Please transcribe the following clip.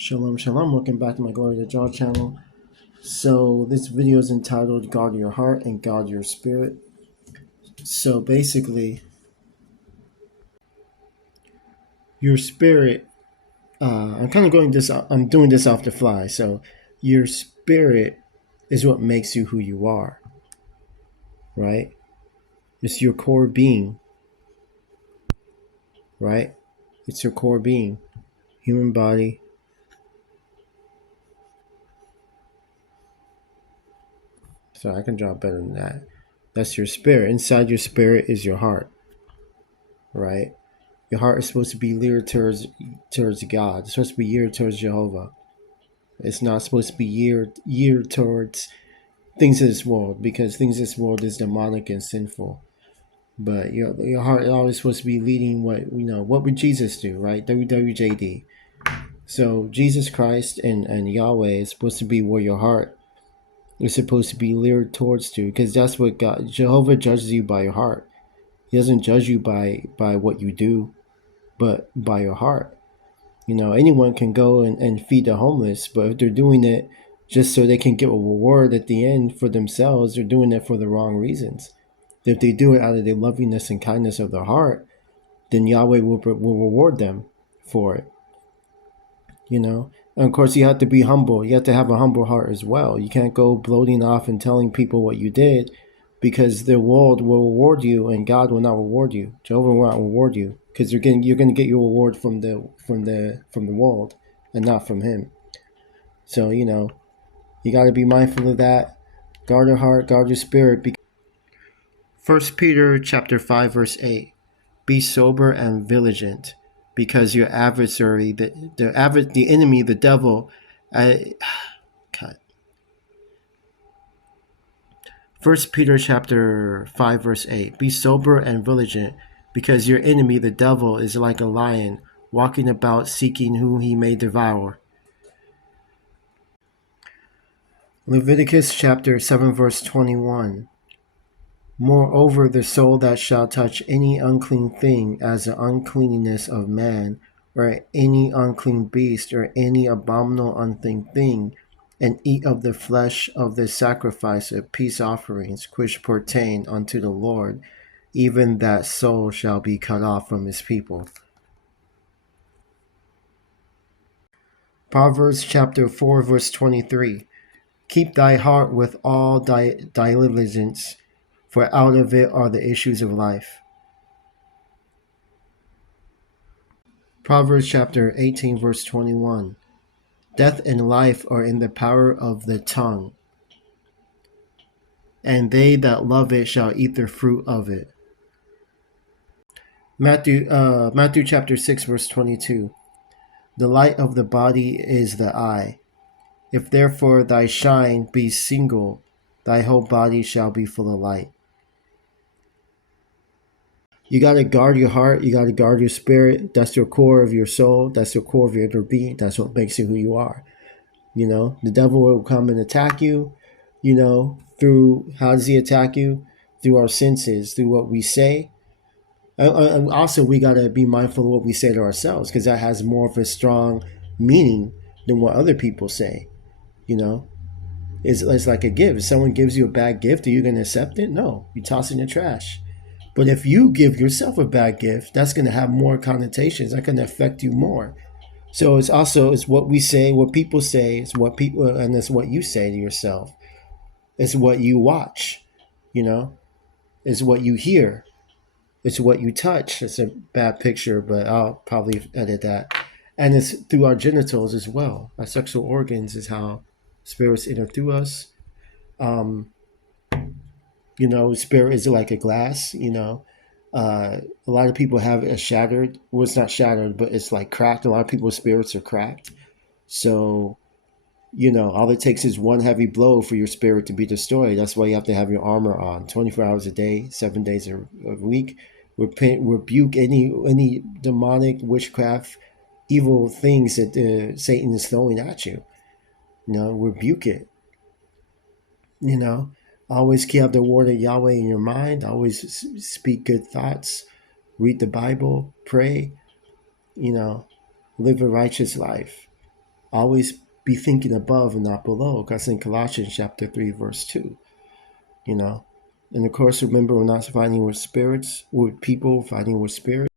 Shalom, shalom. Welcome back to my Glory to Jah channel. So this video is entitled Guard Your Heart and Guard Your Spirit. So basically, your spirit, I'm doing this off the fly. So your spirit is what makes you who you are, right? It's your core being, right? It's your core being, human body. So I can draw better than that. That's your spirit. Inside your spirit is your heart, right? Your heart is supposed to be geared towards God. It's supposed to be geared towards Jehovah. It's not supposed to be geared towards things of this world, because things of this world is demonic and sinful. But your heart is always supposed to be leading what would Jesus do, right? WWJD. So Jesus Christ and Yahweh is supposed to be where your heart is supposed to be geared towards to, because that's what Jehovah judges you by your heart. He doesn't judge you by what you do, but by your heart. Anyone can go and feed the homeless, but if they're doing it just so they can get a reward at the end for themselves, they're doing it for the wrong reasons. If they do it out of the lovingness and kindness of their heart, then Yahweh will reward them for it. And of course, you have to be humble. You have to have a humble heart as well. You can't go bloating off and telling people what you did, because the world will reward you and God will not reward you. Jehovah will not reward you, because you're going to get your reward from the world and not from Him. So you got to be mindful of that. Guard your heart, guard your spirit. 1 Peter chapter 5 verse 8. Be sober and vigilant, because your adversary, the enemy, the devil, cut. 1 Peter chapter 5 verse 8. Be sober and vigilant, because your enemy, the devil, is like a lion, walking about seeking whom he may devour. Leviticus chapter 7 verse 21. Moreover, the soul that shall touch any unclean thing, as the uncleanness of man, or any unclean beast, or any abominable unclean thing, and eat of the flesh of the sacrifice of peace offerings, which pertain unto the Lord, even that soul shall be cut off from his people. Proverbs chapter 4 verse 23. Keep thy heart with all thy diligence, for out of it are the issues of life. Proverbs chapter 18 verse 21. Death and life are in the power of the tongue, and they that love it shall eat the fruit of it. Matthew chapter 6 verse 22. The light of the body is the eye. If therefore thy shine be single, thy whole body shall be full of light. You got to guard your heart. You got to guard your spirit. That's your core of your soul. That's your core of your inner being. That's what makes you who you are. The devil will come and attack you, through, how does he attack you? Through our senses, through what we say. And also, we got to be mindful of what we say to ourselves, because that has more of a strong meaning than what other people say. It's like a gift. If someone gives you a bad gift, are you going to accept it? No, you toss it in the trash. But if you give yourself a bad gift, that's going to have more connotations. That's going to affect you more. So it's what we say, what people say, it's what people, and it's what you say to yourself. It's what you watch, it's what you hear, it's what you touch. It's a bad picture, but I'll probably edit that. And it's through our genitals as well. Our sexual organs is how spirits enter through us. Spirit is like a glass. A lot of people have it shattered. Well, it's not shattered, but it's like cracked. A lot of people's spirits are cracked. So, all it takes is one heavy blow for your spirit to be destroyed. That's why you have to have your armor on 24 hours a day, 7 days a week. Rebuke any demonic witchcraft, evil things that Satan is throwing at you. Rebuke it. Always keep the word of Yahweh in your mind. Always speak good thoughts. Read the Bible. Pray. Live a righteous life. Always be thinking above and not below. That's in Colossians chapter 3, verse 2. You know? And of course, remember, we're not fighting with spirits, with people, fighting with spirits.